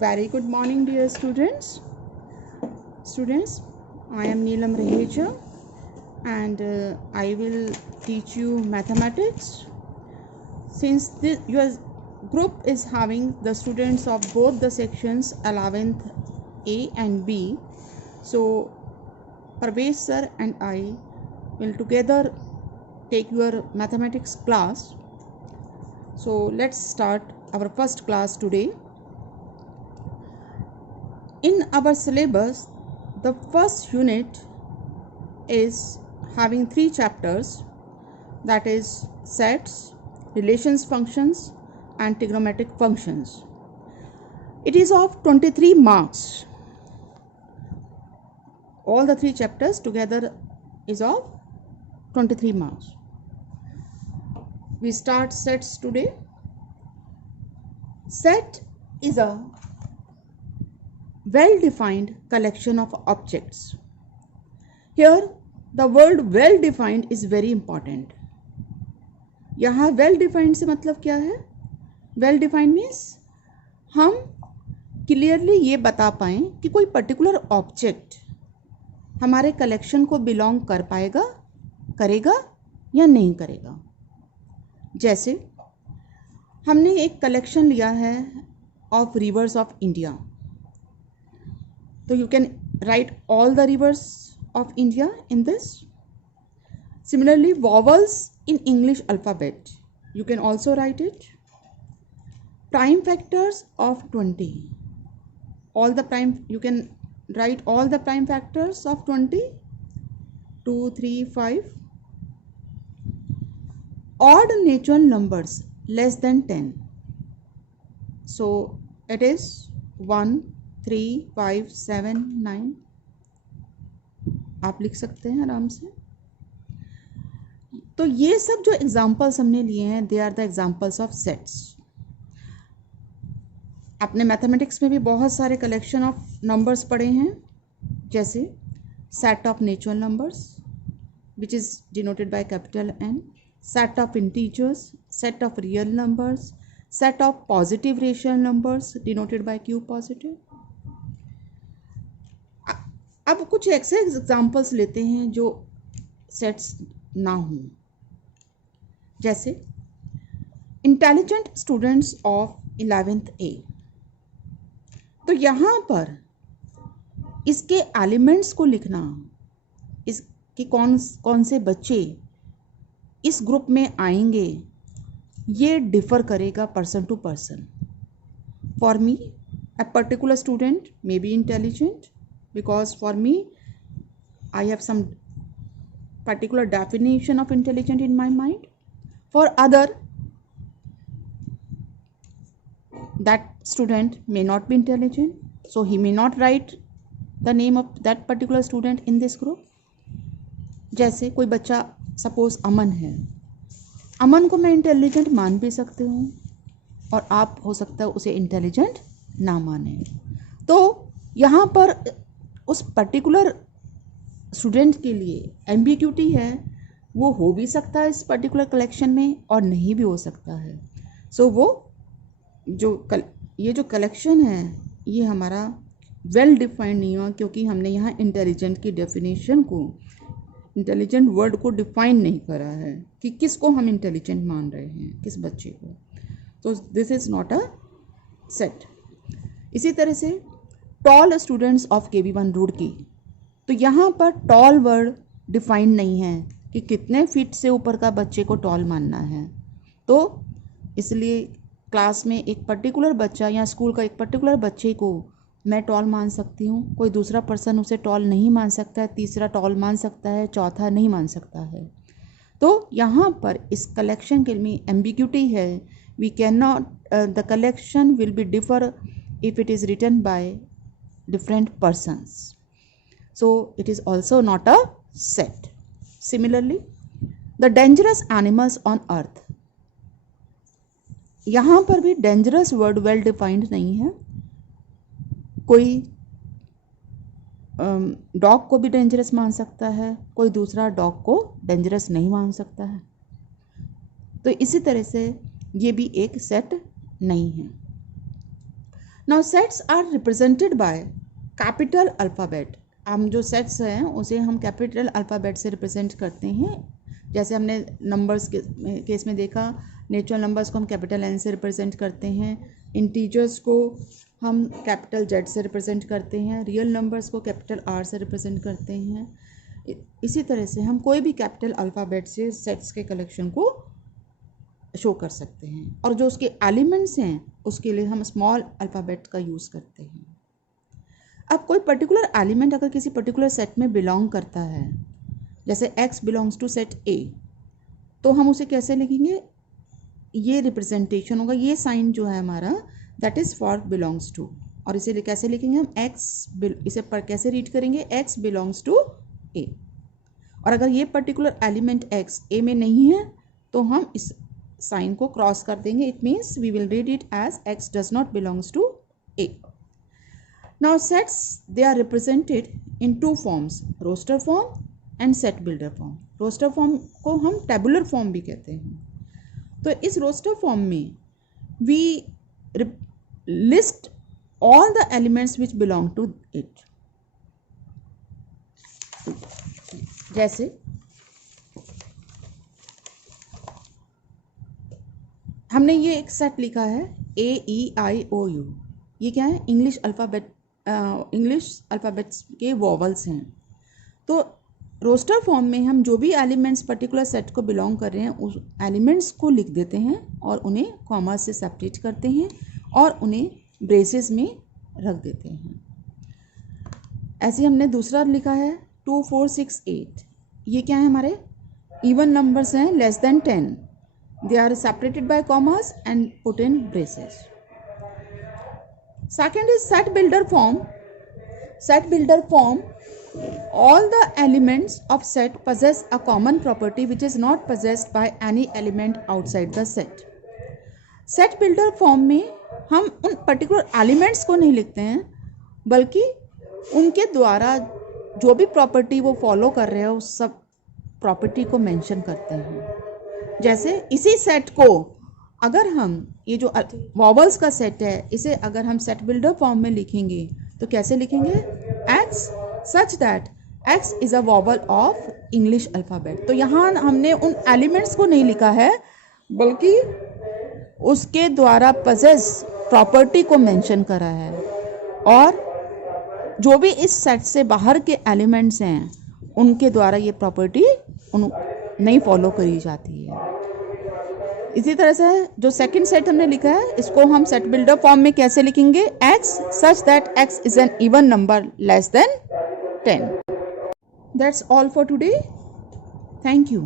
Very good morning, dear students. I am Neelam Raheja and I will teach you mathematics. Since your group is having the students of both the sections 11th A and B, so Parvez sir and I will together take your mathematics class. So let's start our first class today. In our syllabus, the first unit is having 3 chapters, that is sets, relations functions and trigonometric functions. It is of 23 marks. All the 3 chapters together is of 23 marks. We start sets today. Set is a well-defined collection of objects. Here the word well-defined is very important. यहाँ well-defined से मतलब क्या है? Well-defined means हम clearly ये बता पाएँ कि कोई पर्टिकुलर ऑब्जेक्ट हमारे कलेक्शन को बिलोंग कर पाएगा, करेगा या नहीं करेगा. जैसे हमने एक कलेक्शन लिया है ऑफ रिवर्स ऑफ इंडिया, तो you can write all the rivers of India in this. Similarly, vowels in English alphabet, you can also write it. Prime factors of 20, you can write all the prime factors of 20, 2, 3, 5. Odd natural numbers less than 10, so it is 1, 3, 5, 7, 9. आप लिख सकते हैं आराम से. तो ये सब जो एग्जाम्पल्स हमने लिए हैं, they are the examples of sets. आपने मैथमेटिक्स में भी बहुत सारे कलेक्शन ऑफ नंबर्स पढ़े हैं, जैसे set of natural numbers which is denoted by capital N, set of integers, set of real numbers, set of positive rational numbers denoted by Q positive. अब कुछ ऐसे एग्जाम्पल्स लेते हैं जो सेट्स ना हों, जैसे intelligent students of 11th A. तो यहाँ पर इसके एलिमेंट्स को लिखना, इसके कौन से बच्चे इस ग्रुप में आएंगे, ये डिफ़र करेगा person to person. For me a particular student may be intelligent, because for me I have some particular definition of intelligent in my mind. For other, that student may not be intelligent, so he may not write the name of that particular student in this group. जैसे कोई बच्चा suppose अमन है, अमन को मैं intelligent मान भी सकती हूँ और आप हो सकता है उसे इंटेलिजेंट ना माने. तो यहाँ पर उस पर्टिकुलर स्टूडेंट के लिए एम्बिग्यूटी है, वो हो भी सकता है इस पर्टिकुलर कलेक्शन में और नहीं भी हो सकता है. सो वो ये जो कलेक्शन है ये हमारा वेल डिफाइंड नहीं हुआ, क्योंकि हमने यहाँ इंटेलिजेंट की डेफिनेशन को, इंटेलिजेंट वर्ड को डिफाइन नहीं करा है कि किसको हम इंटेलिजेंट मान रहे हैं, किस बच्चे को. तो this is not a set. इसी तरह से toll students of KB1 Roorkee, तो यहाँ पर टॉल वर्ड डिफाइंड नहीं है कि कितने फीट से ऊपर का बच्चे को टॉल मानना है. तो इसलिए क्लास में एक पर्टिकुलर बच्चा या स्कूल का एक पर्टिकुलर बच्चे को मैं टॉल मान सकती हूँ, कोई दूसरा पर्सन उसे टॉल नहीं मान सकता है, तीसरा टॉल मान सकता है, चौथा नहीं मान सकता है. तो यहाँ पर इस कलेक्शन के लिए एम्बिग्यूटी है. We can not, the collection will be differ if it is written by different persons, so it is also not a set. Similarly, the dangerous animals on earth, यहाँ पर भी dangerous word well defined नहीं है. कोई dog को भी dangerous मान सकता है, कोई दूसरा डॉग को डेंजरस नहीं मान सकता है. तो इसी तरह से ये भी एक सेट नहीं है. Now sets are represented by capital alphabet. हम जो सेट्स हैं उसे हम कैपिटल अल्फ़ाबेट से रिप्रेजेंट करते हैं। जैसे हमने नंबर्स के केस में देखा, नेचुरल नंबर्स को हम कैपिटल एन से रिप्रेजेंट करते हैं, इंटीजर्स को हम कैपिटल जेड से रिप्रेजेंट करते हैं, रियल नंबर्स को कैपिटल आर से रिप्रेजेंट करते हैं। इसी तरह से हम कोई भी कैपिटल अल्फ़ाबेट से सेट्स के कलेक्शन को शो कर सकते हैं, और जो उसके एलिमेंट्स हैं उसके लिए हम स्मॉल अल्फ़ाबेट का यूज़ करते हैं। अब कोई पर्टिकुलर एलिमेंट अगर किसी पर्टिकुलर सेट में बिलोंग करता है, जैसे x belongs to set A, तो हम उसे कैसे लिखेंगे? ये रिप्रेजेंटेशन होगा, ये साइन जो है हमारा that is for belongs to, और इसे कैसे लिखेंगे हम? इसे पर कैसे रीड करेंगे? x belongs to A। और अगर ये पर्टिकुलर एलिमेंट x A में नहीं है तो हम इस साइन को क्रॉस कर देंगे। It means we will read it as x does not belongs to A। Now sets they are represented in two forms, roster form and set builder form. Roster form को हम tabular form भी कहते हैं। तो इस roster form में we list all the elements which belong to it. जैसे हमने ये एक सेट लिखा है AEIOU। ये क्या है? इंग्लिश अल्फ़ाबेट्स के वॉवल्स हैं। तो रोस्टर फॉर्म में हम जो भी एलिमेंट्स पर्टिकुलर सेट को बिलोंग कर रहे हैं उस एलिमेंट्स को लिख देते हैं और उन्हें कॉमा से सेपरेट करते हैं और उन्हें ब्रेसेस में रख देते हैं। ऐसे हमने दूसरा लिखा है 2, 4, 6, 8। ये क्या है? हमारे इवन नंबर्स हैं, less than 10। They are separated by commas and put in braces. Second is set builder form. Set builder form, all the elements of set possess a common property which is not possessed by any element outside the set. Set builder form में हम उन particular elements को नहीं लिखते हैं, बल्कि उनके द्वारा जो भी प्रॉपर्टी वो फॉलो कर रहे हैं उस सब प्रॉपर्टी को मेंशन करते हैं। जैसे इसी सेट को अगर हम, ये जो वॉवल्स का सेट है, इसे अगर हम सेट बिल्डर फॉर्म में लिखेंगे तो कैसे लिखेंगे? x such that x is a vowel of English alphabet. तो यहाँ हमने उन एलिमेंट्स को नहीं लिखा है बल्कि उसके द्वारा पजेस प्रॉपर्टी को मेंशन करा है, और जो भी इस सेट से बाहर के एलिमेंट्स हैं उनके द्वारा ये प्रॉपर्टी नहीं फॉलो करी जाती है। इसी तरह से जो सेकंड सेट हमने लिखा है इसको हम सेट बिल्डर फॉर्म में कैसे लिखेंगे? x such that x is an even number less than 10. That's all for today. Thank you.